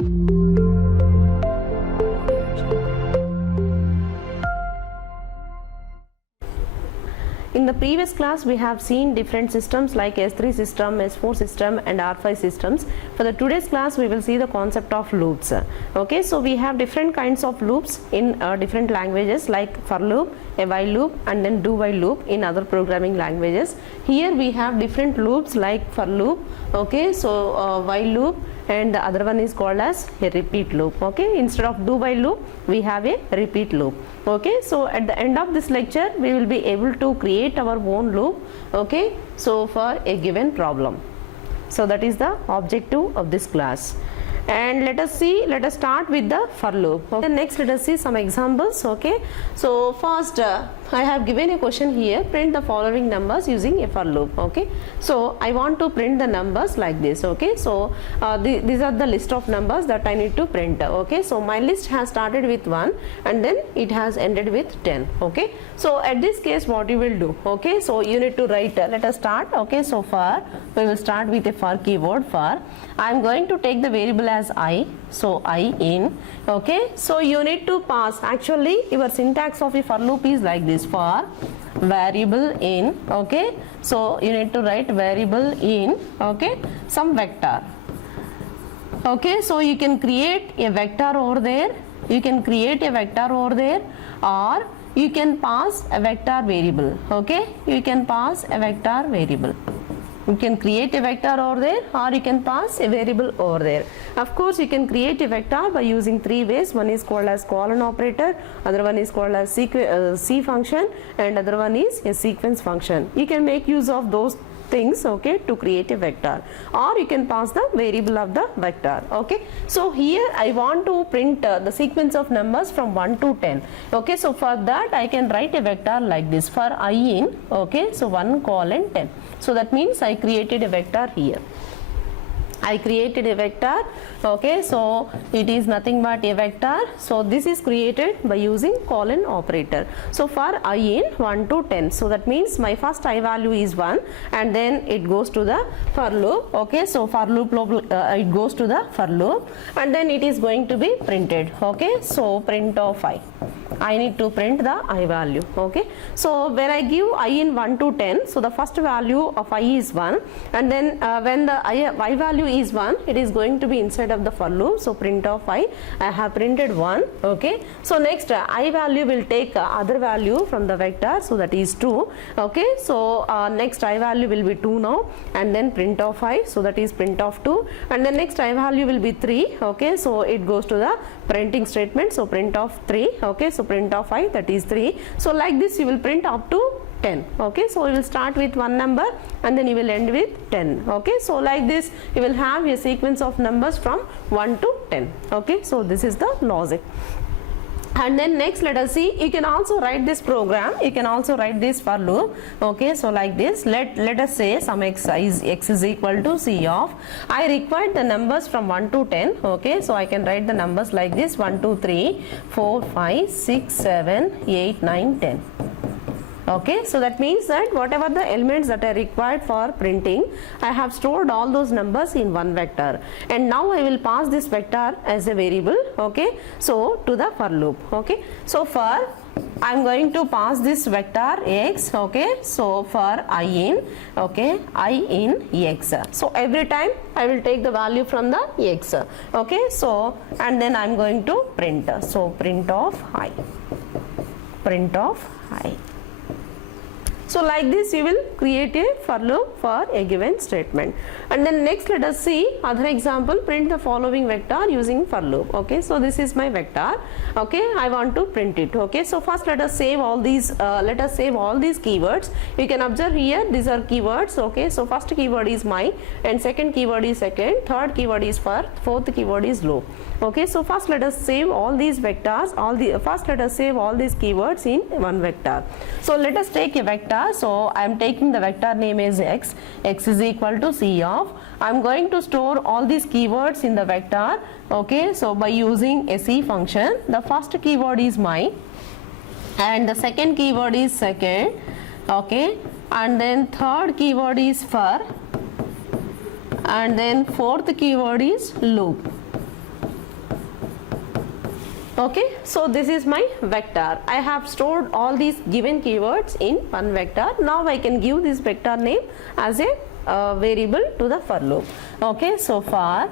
In the previous class, we have seen different systems like S3 system, S4 system and R5 systems. For the today's class, we will see the concept of loops. Okay, so we have different kinds of loops in different languages like for loop, a while loop and then do while loop in other programming languages. Here we have different loops like for loop, okay, so while loop, and the other one is called as a repeat loop. Okay, instead of do while loop we have a repeat loop. Okay, so at the end of this lecture we will be able to create our own loop, okay, so for a given problem. So that is the objective of this class. And let us start with the for loop. Okay. Next let us see some examples. Okay, so first I have given a question here, print the following numbers using a for loop. Okay, so I want to print the numbers like this. Okay, so these are the list of numbers that I need to print. Okay, so my list has started with 1 and then it has ended with 10. Okay, so at this case what you will do, okay, so you need to write, let us start. Okay, so for we will start with a for keyword. For I am going to take the variable as I, so I in. Okay, so you need to pass, actually your syntax of a for loop is like this, for variable in. Okay, so you need to write variable in, okay, some vector. Okay, so you can create a vector over there, you can create a vector over there, or you can pass a vector variable. Okay, you can pass a vector variable. You can create a vector over there or you can pass a variable over there. Of course, you can create a vector by using 3 ways. One is called as colon operator, other one is called as C function, and other one is a sequence function. You can make use of those things, okay, to create a vector, or you can pass the variable of the vector. Okay, so here I want to print the sequence of numbers from 1 to 10. Okay, so for that I can write a vector like this, for I in, okay, so 1 colon 10. So that means I created a vector here. I created a vector. Okay, so it is nothing but a vector. So this is created by using colon operator. So for I in 1 to 10, so that means my first I value is 1 and then it goes to the for loop. Okay, so for loop it goes to the for loop and then it is going to be printed. Okay, so print of I need to print the I value. Okay, so when I give I in 1 to 10, so the first value of I is 1 and then when the I value is 1, it is going to be inside of the for loop. So print of I have printed 1. Okay, so next I value will take other value from the vector, so that is 2. Okay, so next I value will be 2 now and then print of I, so that is print of 2, and then next I value will be 3. Okay, so it goes to the printing statement, so print of 3. Okay, so print of I, that is 3. So like this you will print up to 10. Okay, so you will start with one number and then you will end with 10. Okay, so like this you will have a sequence of numbers from 1 to 10. Okay, so this is the logic. And then next let us see, you can also write this program, you can also write this for loop. Okay, so like this, let us say some x is equal to C of, I require the numbers from 1 to 10. Okay, so I can write the numbers like this, 1 2 3 4 5 6 7 8 9 10. Okay, so that means that whatever the elements that are required for printing, I have stored all those numbers in one vector, and now I will pass this vector as a variable. Okay, so to the for loop. Okay, so for I am going to pass this vector x. Okay, so for I in, okay, I in x. So every time I will take the value from the x. Okay, so and then I am going to print. So print of I, print of I. So like this you will create a for loop for a given statement. And then next let us see other example, print the following vector using for loop. Okay, so this is my vector. Okay, I want to print it. Okay, so first let us save all these keywords. You can observe here these are keywords. Okay, so first keyword is my, and second keyword is second, third keyword is for, fourth keyword is loop. Okay, so first let us save all these vectors, first let us save all these keywords in one vector. So let us take a vector. So I am taking the vector name as x is equal to C of, I am going to store all these keywords in the vector. Okay, so by using a C function, the first keyword is my and the second keyword is second. Okay, and then third keyword is for, and then fourth keyword is loop. Okay, so this is my vector. I have stored all these given keywords in one vector. Now I can give this vector name as a variable to the for loop. Okay, so for,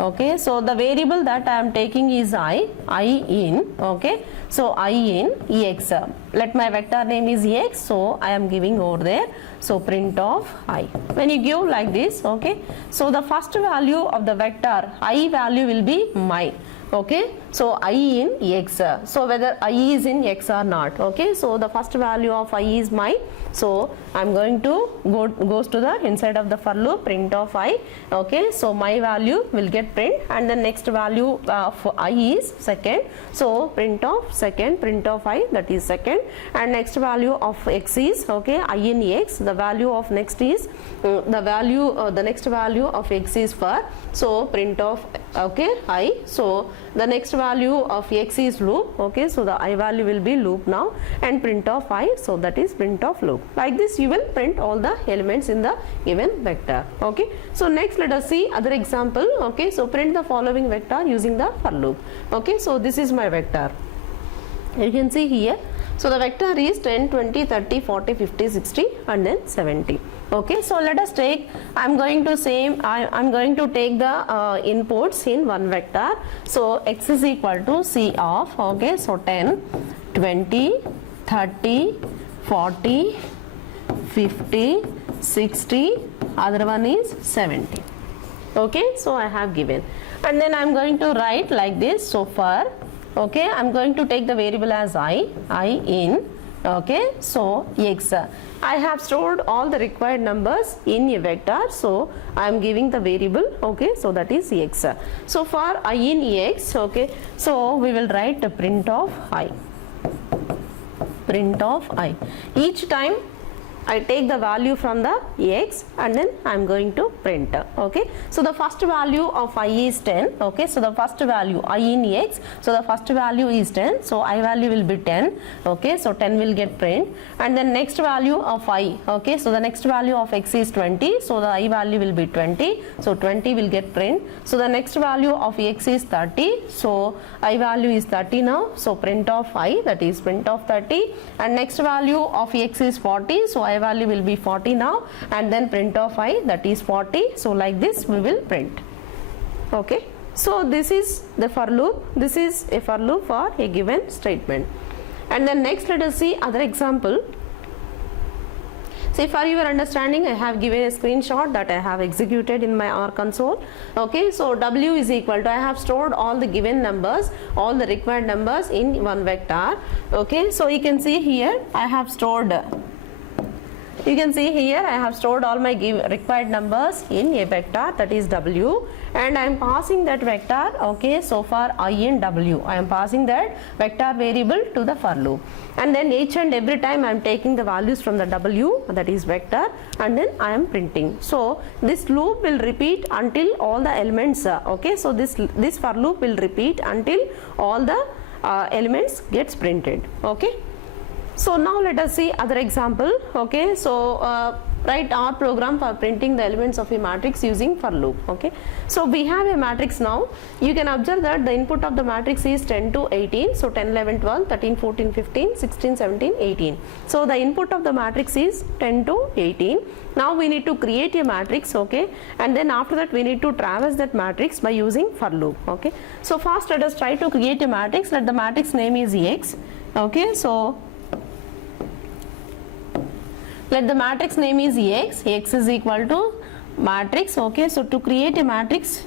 okay, so the variable that I am taking is I in, okay, so I in ex. Let my vector name is ex, so I am giving over there, so print of I. When you give like this, okay, so the first value of the vector I value will be my. Okay, so I in x, so whether I is in x or not. Okay, so the first value of I is my, so I'm going to goes to the inside of the for loop, print of I. Okay, so my value will get print, and the next value for I is second, so print of second, print of I, that is second, and next value of x is, okay, I in x, the value of next is the next value of x is for, so print of, okay, I, so the next value of x is loop, okay, so the I value will be loop now, and print of I, so that is print of loop. Like this you will print all the elements in the given vector. Okay, so next let us see other example. Okay, so print the following vector using the for loop. Okay, so this is my vector, you can see here. So the vector is 10, 20, 30, 40, 50, 60 and then 70. Okay, so let us take, I'm going to take the inputs in one vector. So x is equal to C of, okay, so 10, 20, 30, 40, 50, 60, other one is 70. Okay, so I have given, and then I'm going to write like this. So for, okay, I'm going to take the variable as I in, okay, so x. I have stored all the required numbers in a vector, so I am giving the variable, okay, so that is x. So for I in x, okay, so we will write the print of I. Print of I. Each time I take the value from the x and then I am going to print. Okay, so the first value of I is 10. Okay, so the first value I in x, so the first value is 10, so I value will be 10. Okay, so 10 will get print, and then next value of I, okay, so the next value of x is 20, so the I value will be 20, so 20 will get print. So the next value of x is 30, so I value is 30 now, so print of I, that is print of 30, and next value of x is 40, so I value will be 40 now, and then print of I, that is 40. So like this we will print. Okay, so this is the for loop. This is a for loop for a given statement. And then next let us see other example. See, for your understanding, I have given a screenshot that I have executed in my R console. Okay, so W is equal to, I have stored all the given numbers, all the required numbers in one vector. Okay, so you can see here I have stored, you can see here I have stored all my required numbers in a vector, that is W, and I am passing that vector, okay, so for I in W, I am passing that vector variable to the for loop, and then each and every time I am taking the values from the W, that is vector, and then I am printing. So this loop will repeat until all the elements, okay, so this for loop will repeat until all the elements gets printed. Okay, so now let us see other example. Okay, so write our program for printing the elements of a matrix using for loop. Okay, so we have a matrix now. You can observe that the input of the matrix is 10 to 18, so 10, 11, 12, 13, 14, 15, 16, 17, 18. So the input of the matrix is 10 to 18. Now we need to create a matrix, okay, and then after that we need to traverse that matrix by using for loop. Okay, so first let us try to create a matrix. Let the matrix name is X. Okay, so let the matrix name is X. X is equal to matrix. Okay, so to create a matrix,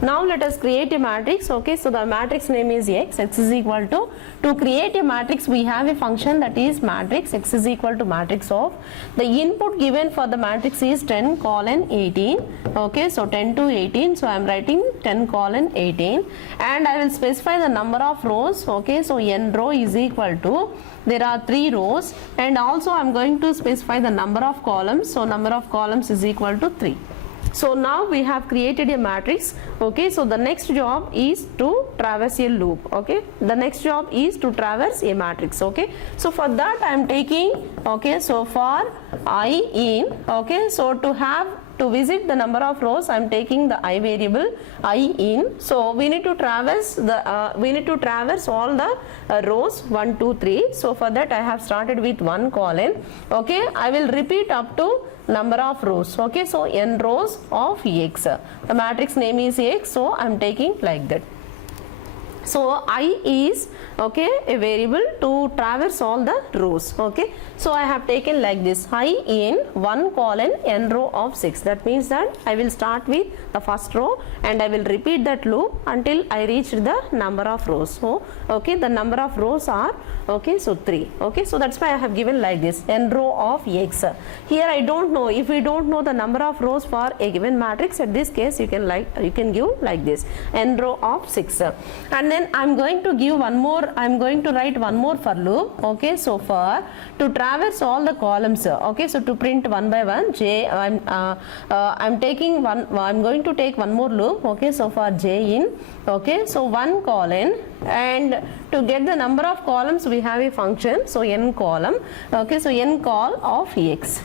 now let us create a matrix. Okay, so the matrix name is X. X is equal to create a matrix we have a function that is matrix. X is equal to matrix of, the input given for the matrix is 10 colon 18. Okay, so 10 to 18, so I am writing 10 colon 18, and I will specify the number of rows. Okay, so n row is equal to, there are 3 rows, and also I am going to specify the number of columns. So number of columns is equal to 3. So now we have created a matrix. Okay, so the next job is to traverse a loop. Okay, the next job is to traverse a matrix. Okay, so for that I am taking, okay, so for I in, okay, so to visit the number of rows I am taking the I variable I in. So we need to traverse all the rows 1 2 3. So for that I have started with 1 colon. Okay, I will repeat up to number of rows. Okay, so n rows of x. The matrix name is x, so I am taking like that. So I is, okay, a variable to traverse all the rows. Okay, so I have taken like this, I in 1 colon n row of 6. That means that I will start with the first row and I will repeat that loop until I reach the number of rows. So okay, the number of rows are, okay, so 3. Okay, so that's why I have given like this, n row of x. Here I don't know, if we don't know the number of rows for a given matrix, at this case you can give like this, n row of 6. And then I'm going to give one more, I'm going to write one more for loop. Okay, so for to traverse all the columns, okay, so to print one by one j, I'm taking one, I'm going to take one more loop. Okay, so for j in, okay, so 1 colon, and to get the number of columns we have a function, so n column. Okay, so n col of x.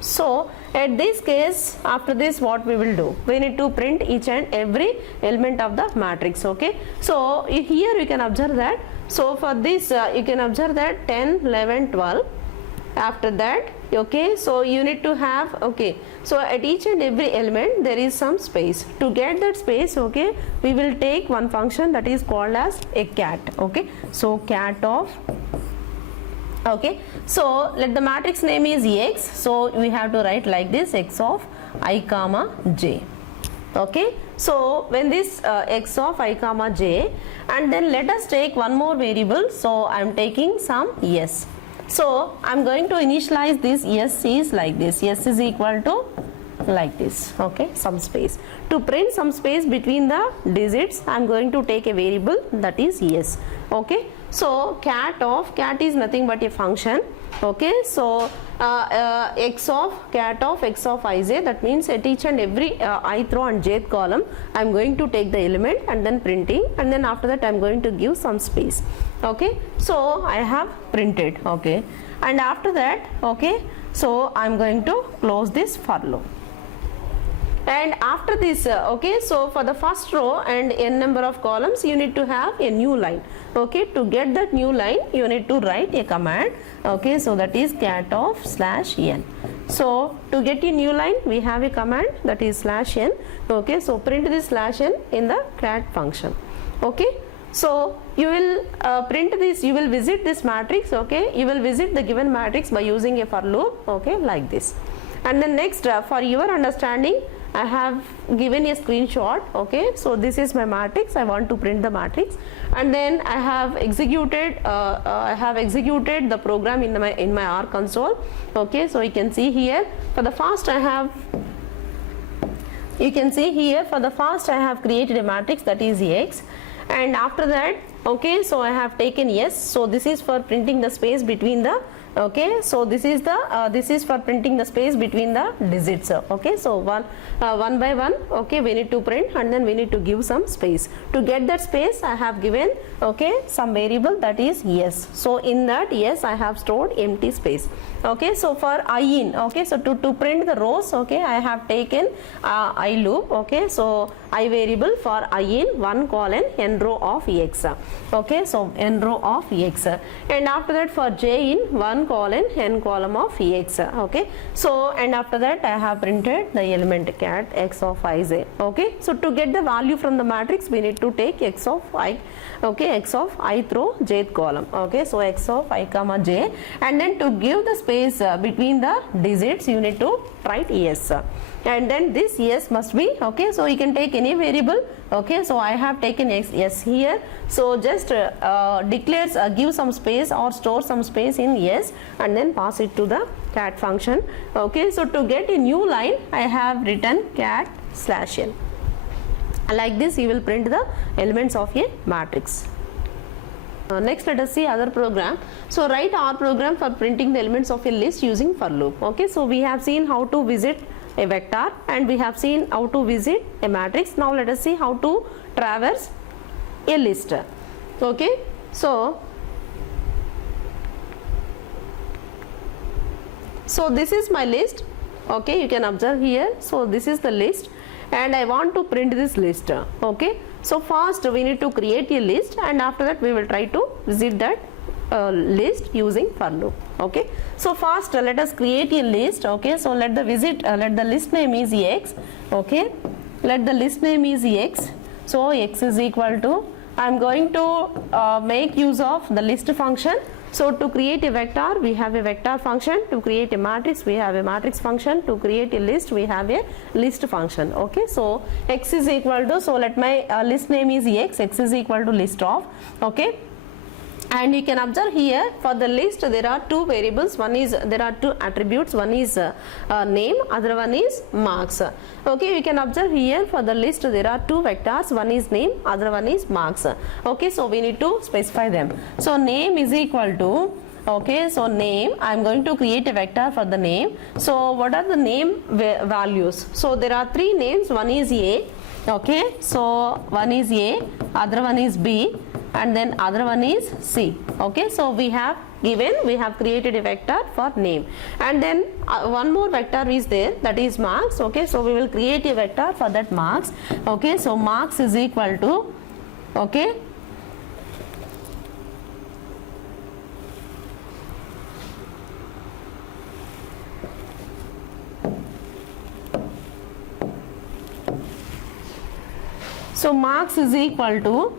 So at this case, after this what we will do, we need to print each and every element of the matrix. Okay, so here you can observe that, so for this you can observe that 10 11 12. After that, okay, so you need to have, okay, so at each and every element there is some space. To get that space, okay, we will take one function that is called as a cat. Okay, so cat of, okay, so let the matrix name is x, so we have to write like this, x of I comma j. Okay, so when this x of I comma j, and then let us take one more variable, so I am taking some s. So I am going to initialize this s is like this, s is equal to like this, okay, some space. To print some space between the digits, I am going to take a variable that is s. Okay, so cat is nothing but a function. Okay, so x of ij, that means at each and every ith row and jth column I am going to take the element and then printing, and then after that I am going to give some space. Okay, so I have printed. Okay, and after that, okay, so I am going to close this for loop. And after this, okay, so for the first row and n number of columns you need to have a new line. Okay, to get that new line you need to write a command. Okay, so that is cat of /n. So to get a new line we have a command that is /n. Okay, so print this /n in the cat function. Okay, so you will print this, you will visit this matrix. Okay, you will visit the given matrix by using a for loop. Okay, like this. And then next, for your understanding, I have given a screenshot. Okay, so this is my matrix, I want to print the matrix, and then I have executed the program in my R console. Okay, so you can see here for the first I have, you can see here for the first I have created a matrix that is x, and after that, okay, so I have taken s, so this is for printing the space between the, okay, so this is the this is for printing the space between the digits. Okay, so one by one, okay, we need to print and then we need to give some space. To get that space I have given, okay, some variable that is s, so in that s I have stored empty space. Okay, so for I in, okay, so to print the rows, okay, I have taken I loop. Okay, so I variable for I in 1 colon n row of x. Okay, so n row of x, and after that for j in 1 colon n column of x. Okay, so and after that I have printed the element cat x of ij. Okay, so to get the value from the matrix we need to take x of I, okay, x of ith row jth column. Okay, so x of I comma j, and then to give the space between the digits you need to write s, and then this s must be, okay, so you can take any variable. Okay, so I have taken s here, so just declares give some space or store some space in s and then pass it to the cat function. Okay, so to get a new line I have written cat /n. Like this you will print the elements of a matrix. Next let us see other program. So write our program for printing the elements of a list using for loop. Okay, so we have seen how to visit a vector, and we have seen how to visit a matrix. Now let us see how to traverse a list. Okay, so this is my list. Okay, you can observe here. So this is the list, and I want to print this list. Okay, so first we need to create a list, and after that we will try to visit that list using for loop. Okay, so first let us create a list. Okay, so let the list name is x. Okay, let the list name is x. So x is equal to, I am going to make use of the list function. So to create a vector, we have a vector function. To create a matrix, we have a matrix function. To create a list, we have a list function. Okay, so x is equal to, so let my list name is x is equal to list of. Okay, and you can observe here for the list there are two variables. One is, there are two attributes. One is name, other one is marks. Okay, you can observe here for the list there are two vectors. One is name, other one is marks. Okay, so we need to specify them. So name is equal to, okay, so name, I am going to create a vector for the name. So what are the name values? So there are three names. One is A. Okay, so one is A, other one is B, and then other one is C. Okay, so we have created a vector for name, and then one more vector is there, that is marks. Okay, so we will create a vector for that marks. Okay, so marks is equal to, okay, so marks is equal to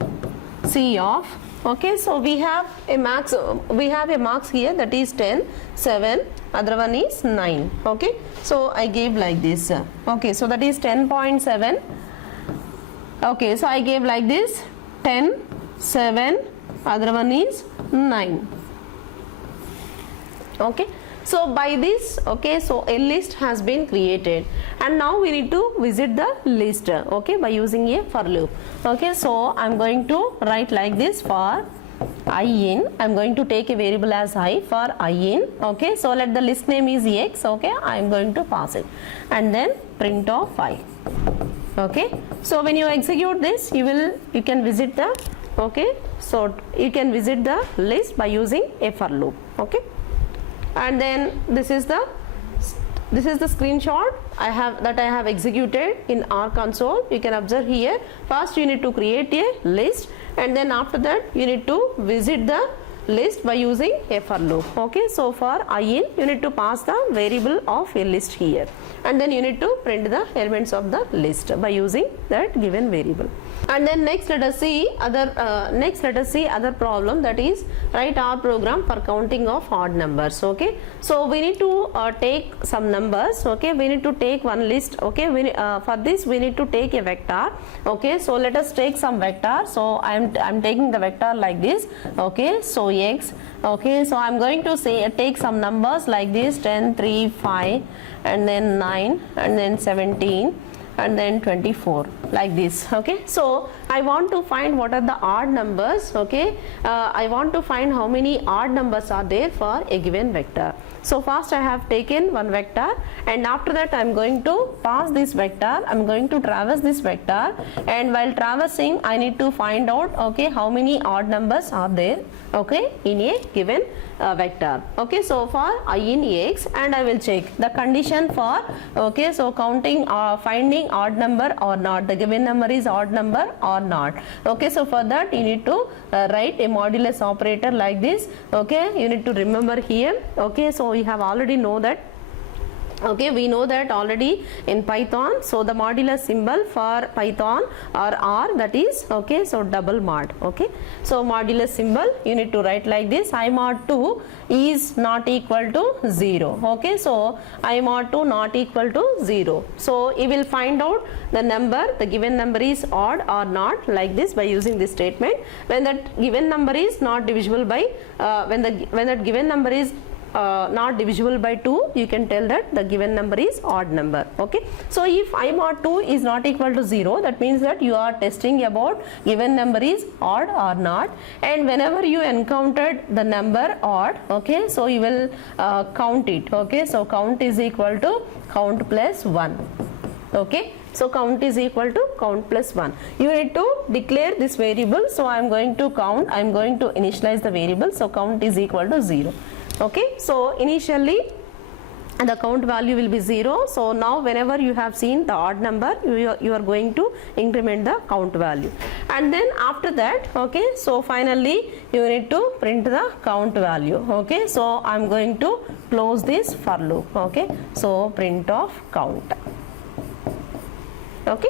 C of, okay, so we have a marks here, that is 10, 7, other one is 9. Okay, so I gave like this. Okay, so that is 10.7. Okay, so I gave like this, 10, 7, other one is 9. Okay, so by this, okay, so a list has been created, and now we need to visit the list, okay, by using a for loop. Okay, so I'm going to write like this, for I in, I'm going to take a variable as I for I in. Okay, so let the list name is x. Okay, I'm going to pass it, and then print of I. Okay, so when you execute this, you can visit the, okay, so you can visit the list by using a for loop. Okay, and then this is the screenshot I have executed in our console. You can observe here. First you need to create a list, and then after that you need to visit the list by using a for loop. Okay, so for I in, you need to pass the variable of a list here, and then you need to print the elements of the list by using that given variable. And then next let us see other problem, that is write our program for counting of odd numbers. Okay, so we need to take some numbers. Okay, we need to take one list. Okay, for this we need to take a vector. Okay, so let us take some vector. So I'm taking the vector like this. Okay, so x. Okay, so I'm going to take some numbers like this, 10, 3, 5, and then 9, and then 17, and then 24, like this. Okay, so I want to find what are the odd numbers. Okay, I want to find how many odd numbers are there for a given vector. So first I have taken one vector, and after that I am going to pass this vector. I am going to traverse this vector, and while traversing I need to find out, okay, how many odd numbers are there, okay, in a given vector. Okay, so for I in x, and I will check the condition for, okay, so counting finding odd number or not, the given number is odd number or not. Okay, so for that you need to write a modulus operator like this. Okay, you need to remember here. Okay, so we have already know that. Okay, we know that already in Python. So the modulus symbol for Python or R, that is, okay, so double mod. Okay, so modulus symbol you need to write like this. I mod 2 is not equal to 0. Okay, so I mod 2 not equal to 0. So you will find out the number, the given number is odd or not, like this by using this statement. When that given number is not divisible by when that given number is not divisible by 2, you can tell that the given number is odd number. Okay, so if I mod 2 is not equal to 0, that means that you are testing about given number is odd or not, and whenever you encountered the number odd, okay, so you will count it. Okay, so count is equal to count plus 1. Okay, so count is equal to count plus 1. You need to declare this variable. So I am going to count, I am going to initialize the variable. So count is equal to 0. Okay, so initially the count value will be 0. So now whenever you have seen the odd number, you are going to increment the count value, and then after that, okay, so finally you need to print the count value. Okay, so I am going to close this for loop. Okay, so print of count. Okay,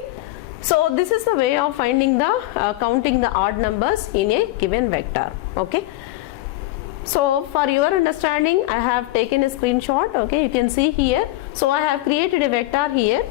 so this is the way of finding the counting the odd numbers in a given vector. Okay, so for your understanding, I have taken a screenshot. Okay, you can see here. So I have created a vector here.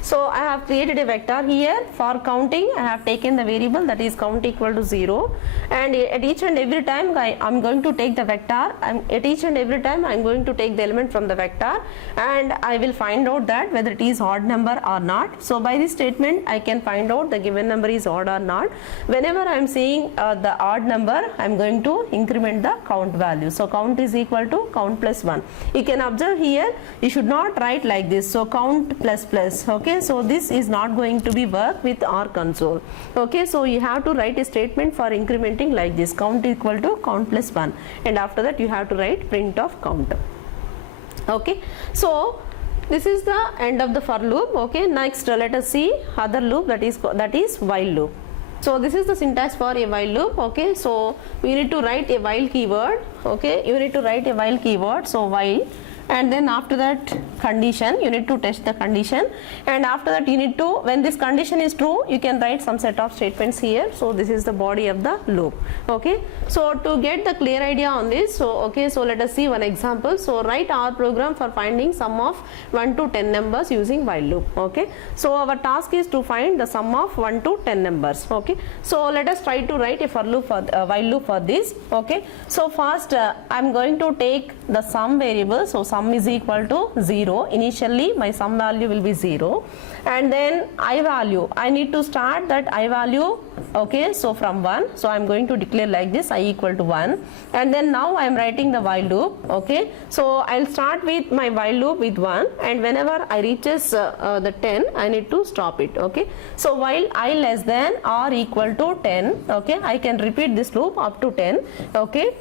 So I have created a vector here for counting. I have taken the variable that is count equal to 0, and at each and every time I am going to take the vector, at each and every time I am going to take the element from the vector, and I will find out that whether it is odd number or not. So by this statement I can find out the given number is odd or not. Whenever I am seeing the odd number, I am going to increment the count value. So count is equal to count plus 1. You can observe here, you should not write like this. So count plus plus. Okay, so this is not going to be work with R console. Okay, so you have to write a statement for incrementing like this, count equal to count plus 1, and after that you have to write print of count. Okay, so this is the end of the for loop. Okay, next let us see other loop, that is while loop. So this is the syntax for a while loop. Okay, so we need to write a while keyword. Okay, you need to write a while keyword. So while, and then after that condition, you need to test the condition, and after that you need to, when this condition is true, you can write some set of statements here. So this is the body of the loop. Okay, so to get the clear idea on this, so okay, so let us see one example. So write our program for finding sum of 1 to 10 numbers using while loop. Okay, so our task is to find the sum of 1 to 10 numbers. Okay, so let us try to write a for loop for while loop for this. Okay, so first I am going to take the sum variable. So sum is equal to 0. Initially my sum value will be 0, and then I value, I need to start that I value. Okay, so from 1, so I am going to declare like this, I equal to 1, and then now I am writing the while loop. Okay, so I will start with my while loop with 1, and whenever I reaches the 10, I need to stop it. Okay, so while I less than or equal to 10, okay, I can repeat this loop up to 10. Okay,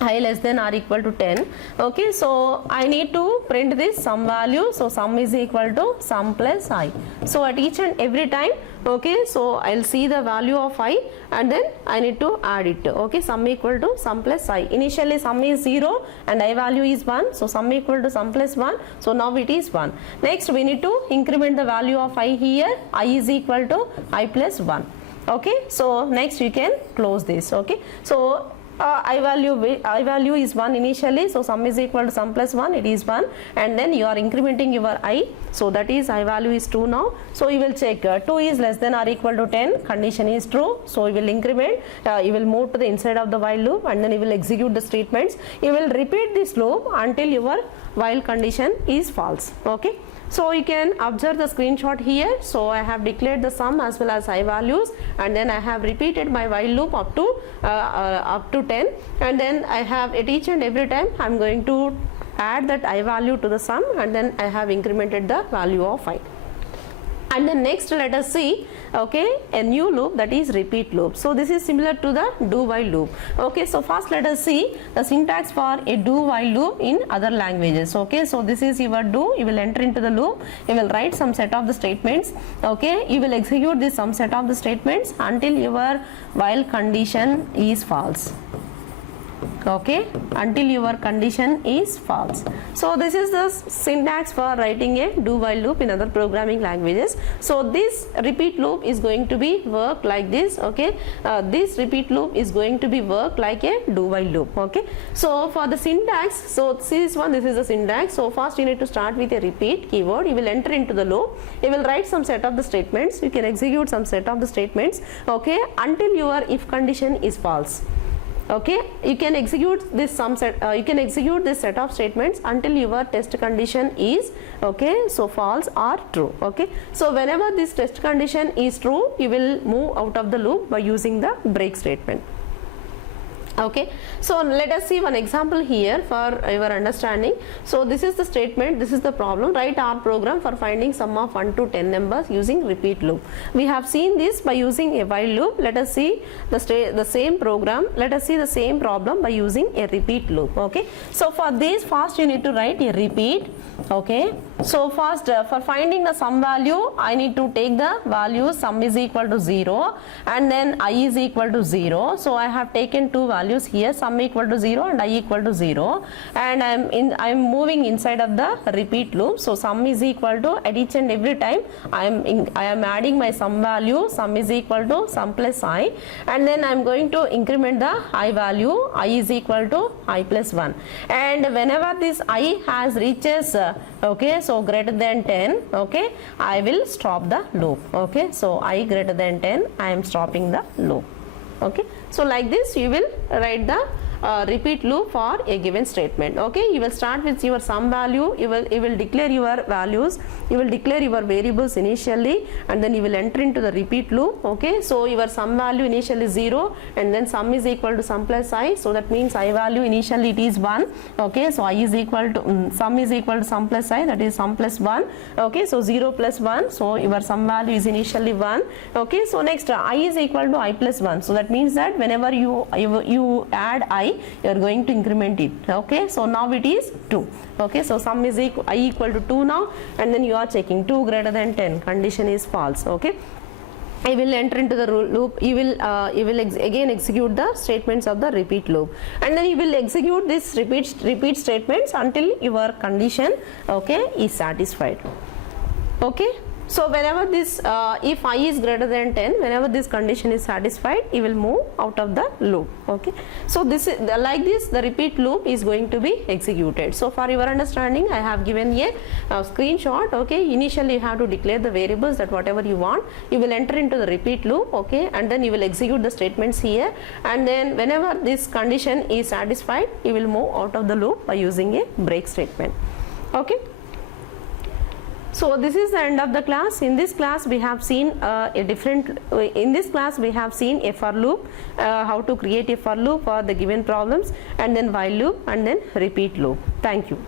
I less than or equal to 10. Okay, so I need to print this sum value. So sum is equal to sum plus I. So at each and every time, okay, so I'll see the value of I, and then I need to add it. Okay, sum equal to sum plus I. Initially sum is 0 and I value is 1, so sum equal to sum plus 1, so now it is 1. Next we need to increment the value of I here. I is equal to I plus 1. Okay, so next you can close this. Okay, so I value is 1 initially, so sum is equal to sum plus 1, it is 1, and then you are incrementing your I, so that is I value is 2 now. So you will check 2 is less than or equal to 10, condition is true, so you will increment, you will move to the inside of the while loop, and then you will execute the statements. You will repeat this loop until your while condition is false. Okay, so you can observe the screenshot here. So I have declared the sum as well as I values, and then I have repeated my while loop up to 10, and then I have at each and every time I am going to add that I value to the sum, and then I have incremented the value of I. And then next let us see, okay, a new loop, that is repeat loop. So this is similar to the do while loop. Okay, so first let us see the syntax for a do while loop in other languages. Okay, so this is your do, you will enter into the loop, you will write some set of the statements. Okay, you will execute this some set of the statements until your while condition is false. Okay, until your condition is false. So this is the syntax for writing a do while loop in other programming languages. So this repeat loop is going to be work like this. Okay, this repeat loop is going to be work like a do while loop. Okay, so for the syntax, so see this one, this is the syntax. So first you need to start with a repeat keyword, you will enter into the loop, you will write some set of the statements, you can execute some set of the statements, okay, until your if condition is false. Okay, you can execute this set of statements until your test condition is, okay, so false or true. Okay, so whenever this test condition is true, you will move out of the loop by using the break statement. Okay, so let us see one example here for your understanding. So this is the statement, this is the problem. Write our program for finding sum of 1 to 10 numbers using repeat loop. We have seen this by using a while loop. Let us see the same program. Let us see the same problem by using a repeat loop. Okay, so for this, first you need to write a repeat. Okay, so first for finding the sum value, I need to take the value sum is equal to 0 and then I is equal to 0. So I have taken two values here, sum equal to 0 and I equal to 0, and I am moving inside of the repeat loop. So sum is equal to, at each and every time I am adding my sum value, sum is equal to sum plus I, and then I am going to increment the I value, I is equal to I plus 1, and whenever this I has reaches okay, so greater than 10, okay, I will stop the loop. Okay, so I greater than 10, I am stopping the loop. Okay, so like this you will write the repeat loop for a given statement. Okay, you will start with your sum value, you will declare your values, you will declare your variables initially, and then you will enter into the repeat loop. Okay, so your sum value initially is 0 and then sum is equal to sum plus I, so that means I value initially it is 1. Okay, so I is equal to sum is equal to sum plus I, that is sum plus 1. Okay, so 0 plus 1, so your sum value is initially 1. Okay, so next I is equal to I plus 1, so that means that whenever you add I, you are going to increment it. Okay, so now it is 2. Okay, so sum is I equal to 2 now, and then you are checking 2 greater than 10, condition is false. Okay, I will enter into the loop. You will again execute the statements of the repeat loop, and then you will execute this repeat statements until your condition, okay, is satisfied. Okay, so whenever this if I is greater than 10, whenever this condition is satisfied, you will move out of the loop. Okay, so this is like this the repeat loop is going to be executed. So for your understanding, I have given a screenshot. Okay, initially you have to declare the variables that whatever you want, you will enter into the repeat loop. Okay, and then you will execute the statements here, and then whenever this condition is satisfied, you will move out of the loop by using a break statement. Okay, so this is the end of the class. In this class we have seen in this class we have seen a for loop, how to create a for loop for the given problems, and then while loop, and then repeat loop. Thank you.